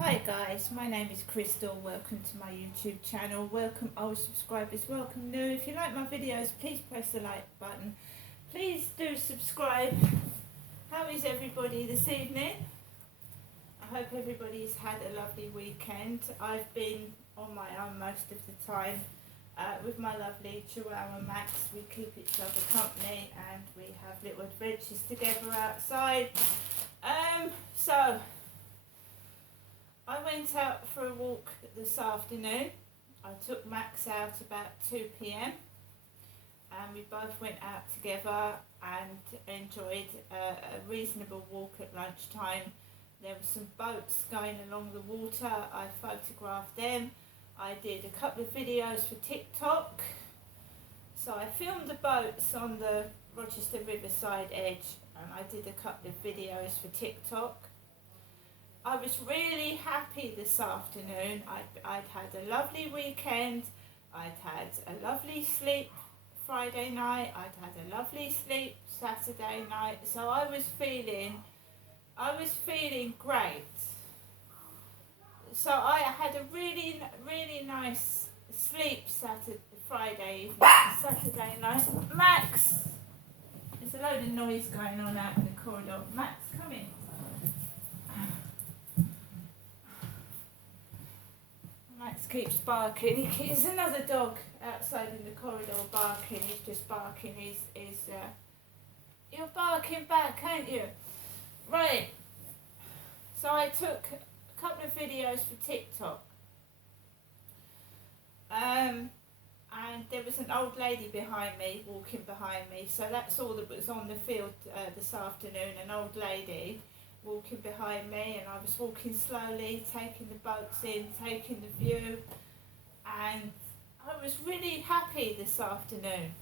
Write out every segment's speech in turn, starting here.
Hi guys, my name is Crystal. Welcome to my YouTube channel. Welcome old subscribers, welcome new. If you like my videos, please press the like button. Please do subscribe. How is everybody this evening? I hope everybody's had a lovely weekend. I've been on my own most of the time with my lovely Chihuahua Max. We keep each other company and we have little adventures together outside. So I went out for a walk this afternoon. I took Max out about 2 p.m. and we both went out together and enjoyed a reasonable walk at lunchtime. There were some boats going along the water. I photographed them. I did a couple of videos for TikTok. So I filmed the boats on the Rochester Riverside edge and I did a couple of videos for TikTok. I was really happy this afternoon. I'd had a lovely weekend. I'd had a lovely sleep Friday night. I'd had a lovely sleep Saturday night. So I was feeling great. So I had a really nice sleep Friday evening, Saturday night. Max! There's a load of noise going on out in the corridor. Max, come in. Max keeps barking. There's another dog outside in the corridor barking. He's just barking. You're barking back, aren't you? Right. So I took a couple of videos for TikTok. And there was an old lady behind me, walking behind me. So that's all that was on the field this afternoon, an old lady walking behind me, and I was walking slowly, taking the boats in, taking the view, and I was really happy this afternoon.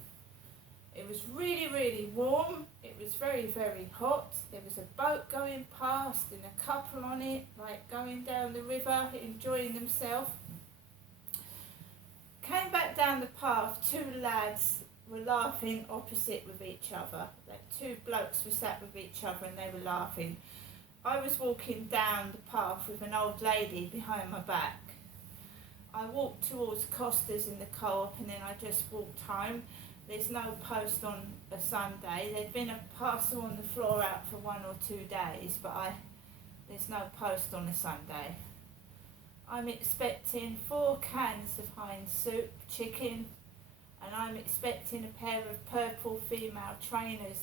It was really warm. It was very hot. There was a boat going past and a couple on it, like going down the river, enjoying themselves. Came back down the path, two lads were laughing opposite with each other. Like two blokes were sat with each other and they were laughing. I was walking down the path with an old lady behind my back. I walked towards Costa's in the Co-op and then I just walked home. There's no post on a Sunday. There'd been a parcel on the floor out for 1 or 2 days, but there's no post on a Sunday. I'm expecting 4 cans of Heinz soup, chicken, and I'm expecting a pair of purple female trainers.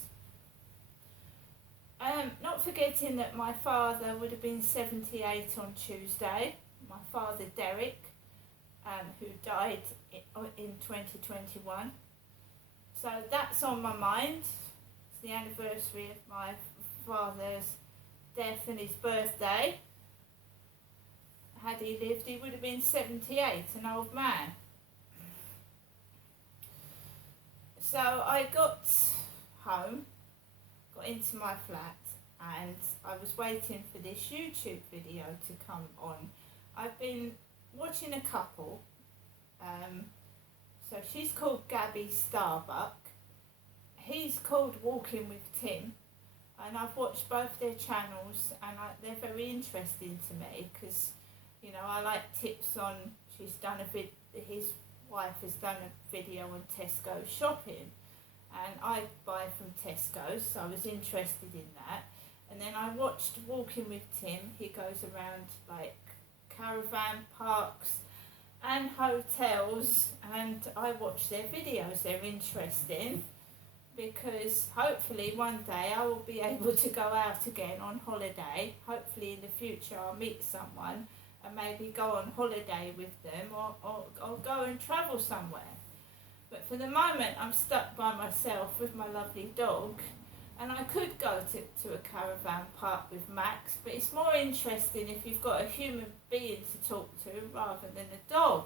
Not forgetting that my father would have been 78 on Tuesday. My father Derek, who died in 2021. So that's on my mind. It's the anniversary of my father's death and his birthday. Had he lived, he would have been 78, an old man. So I got home, got into my flat, and I was waiting for this YouTube video to come on. I've been watching a couple. So she's called Gabby Starbuck. He's called Walking with Tim. And I've watched both their channels and they're very interesting to me because, you know, I like tips on, his wife has done a video on Tesco shopping. And I buy from Tesco, so I was interested in that. And then I watched Walking with Tim. He goes around like caravan parks and hotels, and I watch their videos. They're interesting because hopefully one day I will be able to go out again on holiday. Hopefully in the future I'll meet someone and maybe go on holiday with them or go and travel somewhere. But for the moment I'm stuck by myself with my lovely dog, and I could go to a caravan park with Max, but it's more interesting if you've got a human being to talk to rather than a dog.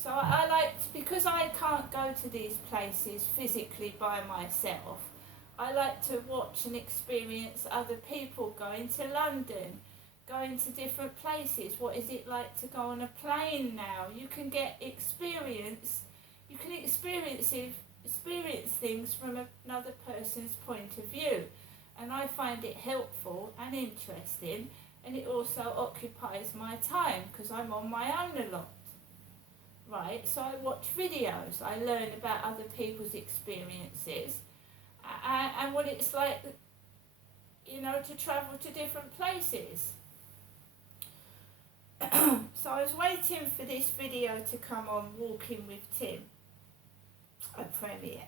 So I like, because I can't go to these places physically by myself, I like to watch and experience other people going to London, going to different places. What is it like to go on a plane now? You can get experience, you can experience things from another person's point of view, and I find it helpful and interesting, and it also occupies my time because I'm on my own a lot. Right, so I watch videos, I learn about other people's experiences and what it's like, you know, to travel to different places. So I was waiting for this video to come on, Walking with Tim, a premiere.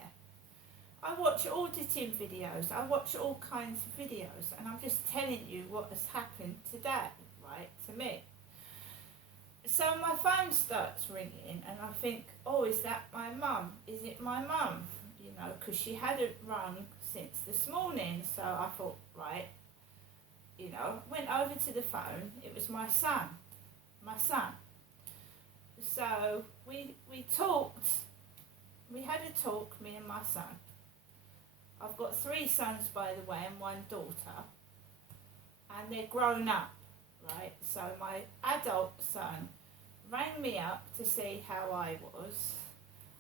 I watch auditing videos, I watch all kinds of videos, and I'm just telling you what has happened today, right, to me. So my phone starts ringing and I think, oh, is that my mum? Is it my mum? You know, because she hadn't rung since this morning. So I thought, right, you know, went over to the phone. It was my son. So we talked, we had a talk, me and my son. I've got 3 sons, by the way, and 1 daughter. And they're grown up, right? So my adult son rang me up to see how I was.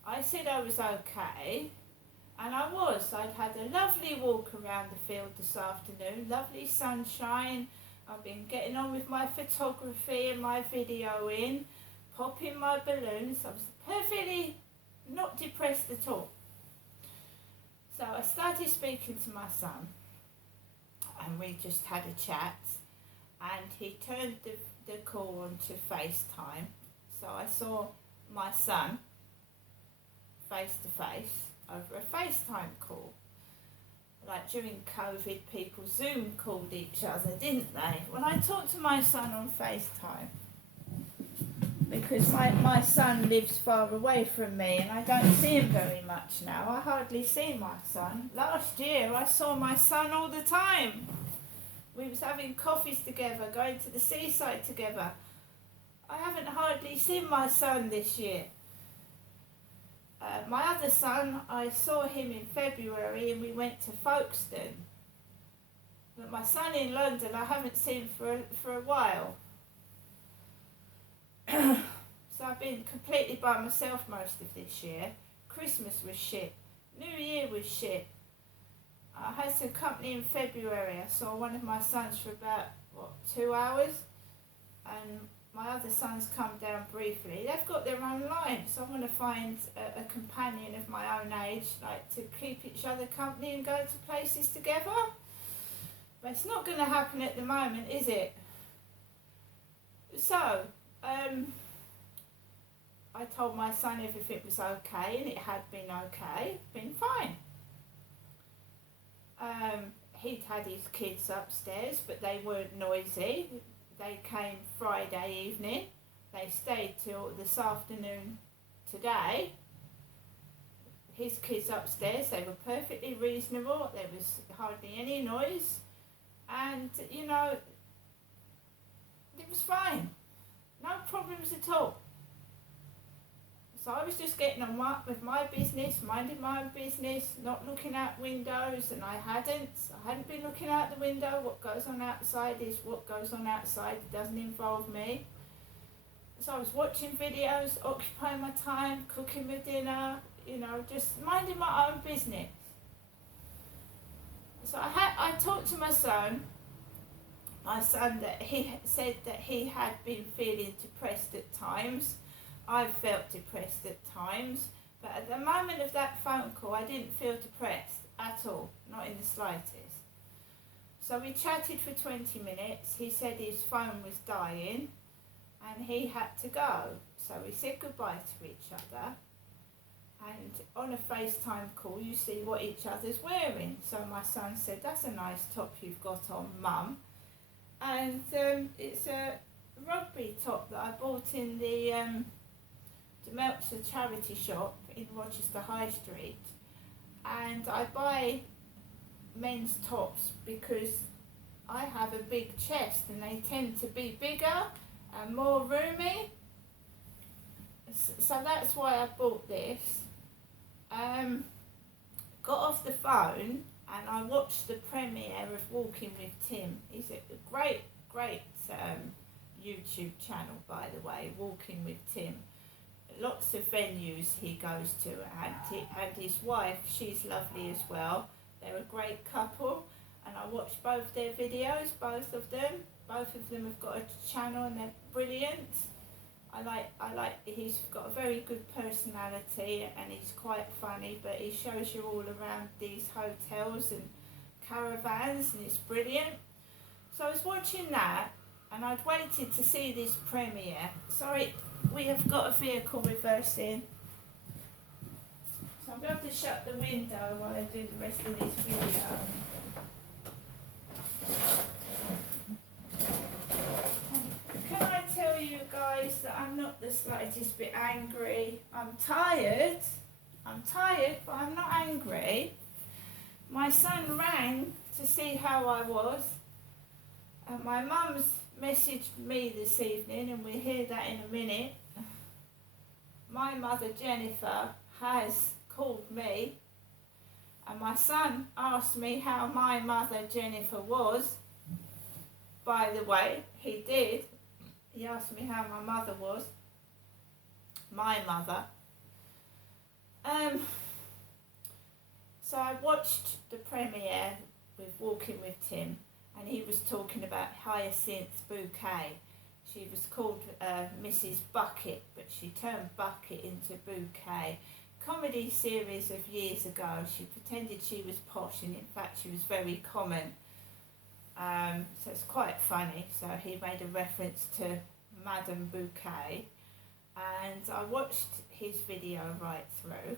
I said I was okay, and I was. I'd had a lovely walk around the field this afternoon, lovely sunshine. I've been getting on with my photography and my videoing, popping my balloons. I was perfectly not depressed at all. So I started speaking to my son, and we just had a chat, and he turned the call on to FaceTime. So I saw my son face to face over a FaceTime call. Like during COVID, people Zoom called each other, didn't they? When I talked to my son on FaceTime, because my son lives far away from me and I don't see him very much now. I hardly see my son. Last year I saw my son all the time. We was having coffees together, going to the seaside together. I haven't hardly seen my son this year. My other son, I saw him in February and we went to Folkestone. But my son in London I haven't seen for a while. So I've been completely by myself most of this year. Christmas was shit. New Year was shit. I had some company in February. I saw one of my sons for about, 2 hours? And my other sons come down briefly. They've got their own lives. So I want to find a companion of my own age, like to keep each other company and go to places together. But it's not going to happen at the moment, is it? So, I told my son everything was okay, and it had been okay, been fine. He'd had his kids upstairs, but they weren't noisy. They came Friday evening. They stayed till this afternoon today. His kids upstairs, they were perfectly reasonable. There was hardly any noise. And, you know, it was fine. No problems at all. So I was just getting on with my business, minding my own business, not looking out windows, and I hadn't been looking out the window. What goes on outside is what goes on outside. It doesn't involve me. So I was watching videos, occupying my time, cooking my dinner, you know, just minding my own business. So I talked to my son that he said that he had been feeling depressed at times. I felt depressed at times, but at the moment of that phone call, I didn't feel depressed at all, not in the slightest. So we chatted for 20 minutes. He said his phone was dying and he had to go. So we said goodbye to each other. And on a FaceTime call, you see what each other's wearing. So my son said, "That's a nice top you've got on, Mum." And it's a rugby top that I bought in the Meltzer charity shop in Rochester High Street. And I buy men's tops because I have a big chest and they tend to be bigger and more roomy. So that's why I bought this. Got off the phone and I watched the premiere of Walking with Tim. He's a great YouTube channel, by the way, Walking with Tim. Lots of venues he goes to, and his wife, she's lovely as well. They're a great couple, and I watch both their videos, both of them. Both of them have got a channel and they're brilliant. I like he's got a very good personality and he's quite funny, but he shows you all around these hotels and caravans and it's brilliant. So I was watching that and I'd waited to see this premiere. Sorry, we have got a vehicle reversing. So I'm going to have to shut the window while I do the rest of this video. Can I tell you guys that I'm not the slightest bit angry? I'm tired, but I'm not angry. My son rang to see how I was. And my mum's messaged me this evening, and we'll hear that in a minute. My mother Jennifer has called me, and my son asked me how my mother Jennifer was. By the way, he did. He asked me how my mother was. My mother. So I watched the premiere with Walking with Tim, and he was talking about Hyacinth Bouquet. She was called Mrs. Bucket, but she turned Bucket into Bouquet. Comedy series of years ago. She pretended she was posh, and in fact she was very common. So it's quite funny. So he made a reference to Madame Bouquet, and I watched his video right through.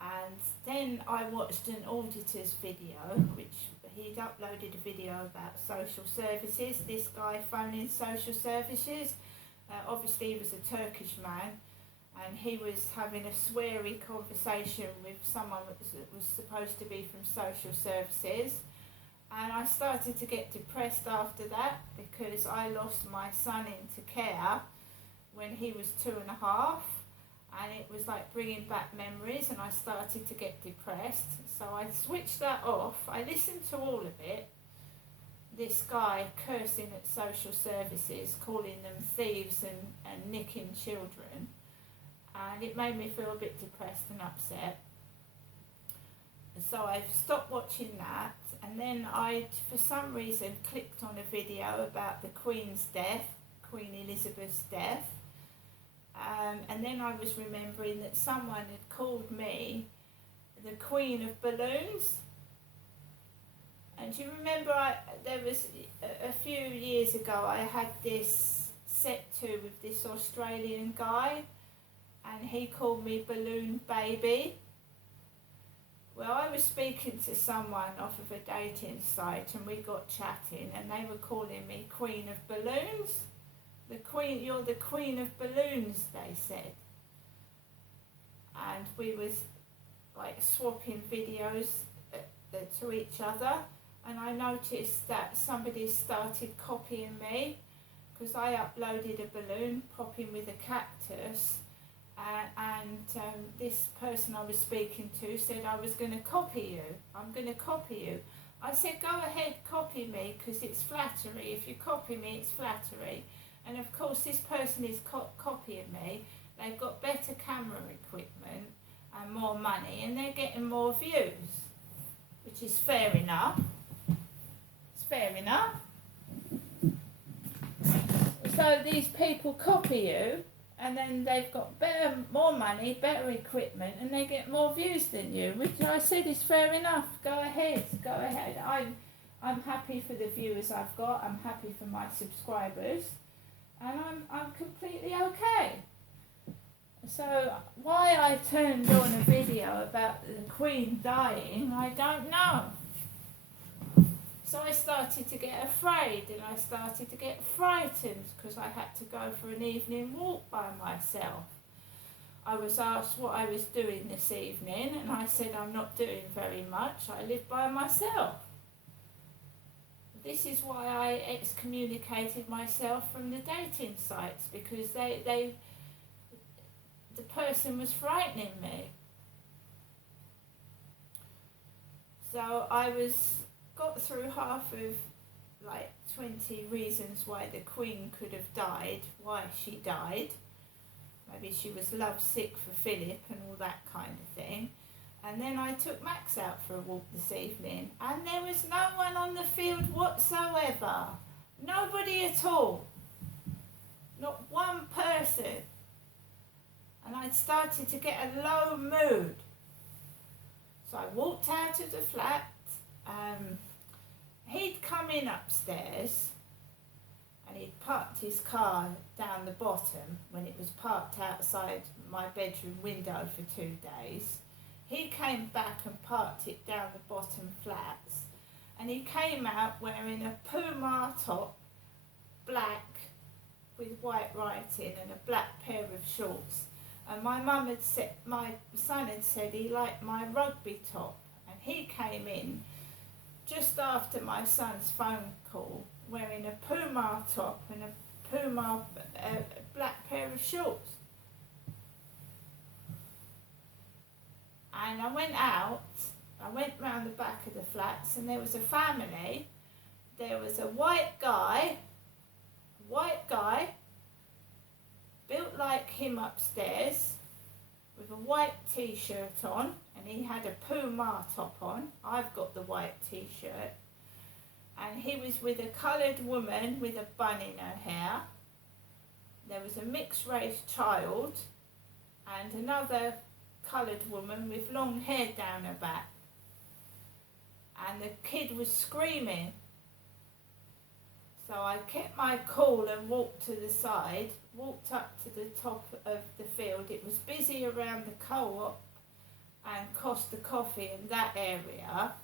And then I watched an auditor's video, which he'd uploaded a video about social services. This guy phoning social services. Obviously he was a Turkish man, and he was having a sweary conversation with someone that was supposed to be from social services. And I started to get depressed after that because I lost my son into care when he was 2.5, and it was like bringing back memories, and I started to get depressed. So I switched that off. I listened to all of it. This guy cursing at social services, calling them thieves and nicking children, and it made me feel a bit depressed and upset. So I stopped watching that, and then I, for some reason, clicked on a video about the Queen's death, Queen Elizabeth's death, and then I was remembering that someone had called me the Queen of Balloons. And do you remember there was a few years ago I had this set to with this Australian guy, and he called me Balloon Baby. Well, I was speaking to someone off of a dating site, and we got chatting, and they were calling me Queen of Balloons. The Queen, you're the Queen of Balloons, they said. And we was like swapping videos to each other, and I noticed that somebody started copying me because I uploaded a balloon popping with a cactus. And this person I was speaking to said I was going to copy you. I'm going to copy you. I said, go ahead, copy me, because it's flattery. If you copy me, it's flattery. And of course, this person is copying me. They've got better camera equipment and more money, and they're getting more views, which is fair enough. It's fair enough. So these people copy you, and then they've got more money, better equipment, and they get more views than you, which I said is fair enough. Go ahead. I'm happy for the viewers I've got. I'm happy for my subscribers, and I'm completely okay. So why I turned on a video about the Queen dying, I don't know. So I started to get afraid, and I started to get frightened because I had to go for an evening walk by myself. I was asked what I was doing this evening, and I said I'm not doing very much. I live by myself. This is why I excommunicated myself from the dating sites, because the person was frightening me. So I got through half of like 20 reasons why the Queen could have died, why she died. Maybe she was lovesick for Philip and all that kind of thing. And then I took Max out for a walk this evening, and there was no one on the field whatsoever. Nobody at all. Not one person. And I'd started to get a low mood. So I walked out of the flat. He'd come in upstairs and he'd parked his car down the bottom when it was parked outside my bedroom window for 2 days. He came back and parked it down the bottom flats, and he came out wearing a Puma top, black with white writing, and a black pair of shorts. And my son had said he liked my rugby top, and he came in just after my son's phone call wearing a Puma top and a Puma black pair of shorts. And I went round the back of the flats, and there was a family. There was a white guy, built like him upstairs, with a white t-shirt on, and he had a Puma top on. I've got the white t-shirt. And he was with a coloured woman with a bun in her hair. There was a mixed race child and another coloured woman with long hair down her back. And the kid was screaming. So I kept my cool and walked to the side, walked up to the top of the field. It was busy around the Co-op and Costa Coffee in that area.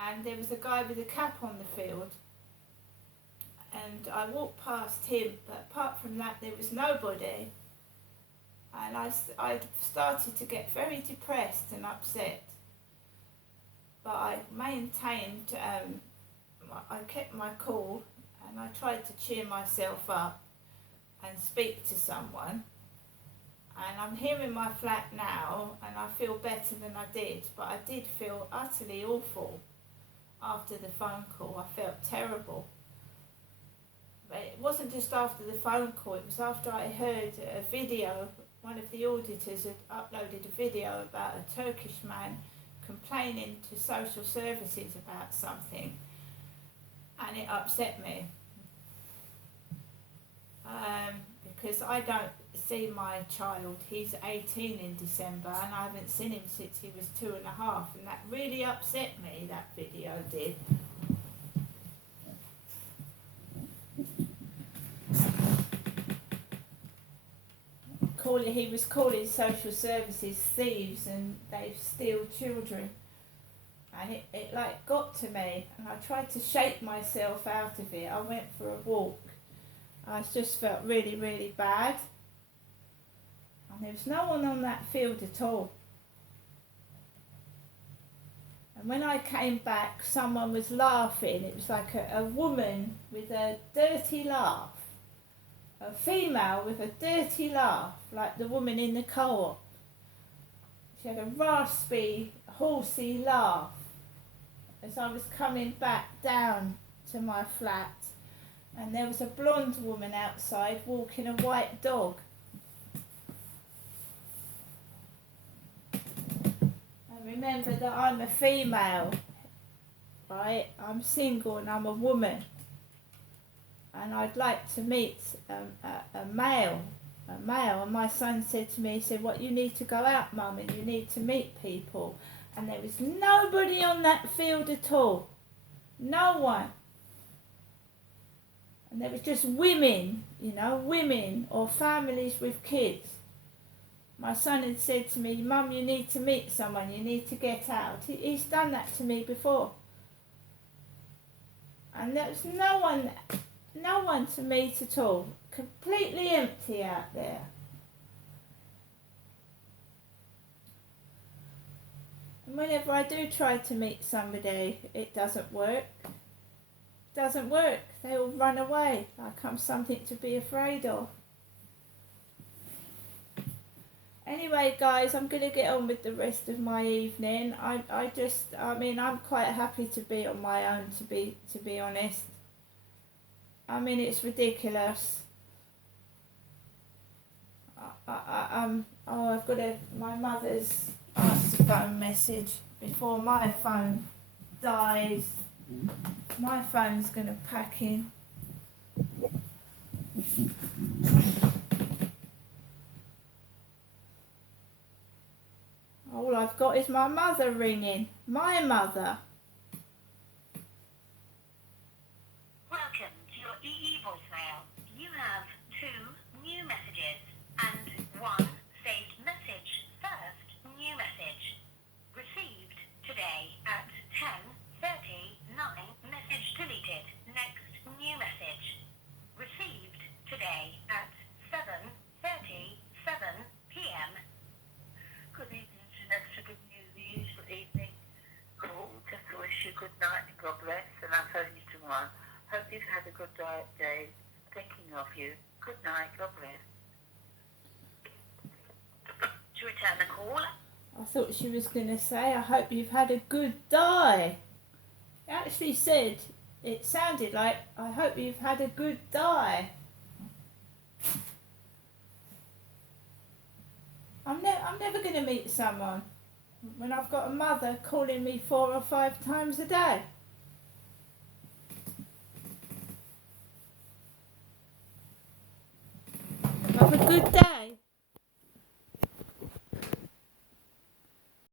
And there was a guy with a cap on the field. And I walked past him, but apart from that, there was nobody. And I started to get very depressed and upset. But I maintained, I kept my cool, and I tried to cheer myself up and speak to someone. And I'm here in my flat now, and I feel better than I did, but I did feel utterly awful after the phone call. I felt terrible. But it wasn't just after the phone call, it was after I heard a video. One of the auditors had uploaded a video about a Turkish man complaining to social services about something, and it upset me. Because I don't see my child. He's 18 in December, and I haven't seen him since he was 2.5, and that really upset me, that video did. He was calling social services thieves, and they steal children, and it like got to me, and I tried to shake myself out of it. I went for a walk. I just felt really, really bad, and there was no one on that field at all. And when I came back, someone was laughing. It was like a woman with a dirty laugh. A female with a dirty laugh, like the woman in the Co-op. She had a raspy, horsey laugh as I was coming back down to my flat. And there was a blonde woman outside walking a white dog. And remember that I'm a female, right? I'm single and I'm a woman. And I'd like to meet a male. And my son said to me, he said, "What, you need to go out, Mum, and you need to meet people." And there was nobody on that field at all. No one. And there was just women, women or families with kids. My son had said to me, "Mum, you need to meet someone, you need to get out." He's done that to me before. And there was no one to meet at all. Completely empty out there. And whenever I do try to meet somebody, it doesn't work. Doesn't work. They all run away like I'm something to be afraid of. Anyway, guys, I'm going to get on with the rest of my evening. I'm quite happy to be on my own, to be honest. I mean, it's ridiculous. I've got my mother's asked phone message before my phone dies. My phone's gonna pack in. All I've got is my mother ringing. My mother. Welcome to your EE voicemail. You have 2 new messages and 1 saved message. First new message. Received today at 10:39. Message deleted. Next new message. Received today at 7:37 p.m. Good evening, Janessa. Good news, the usual evening call. Just to wish you good night and God bless, and I'll phone you tomorrow. Hope you've had a good day. Thinking of you. Good night. God bless. To return the call. I thought she was going to say, I hope you've had a good die. It actually said, it sounded like, I hope you've had a good die. I'm never going to meet someone when I've got a mother calling me 4 or 5 times a day. Have a good day.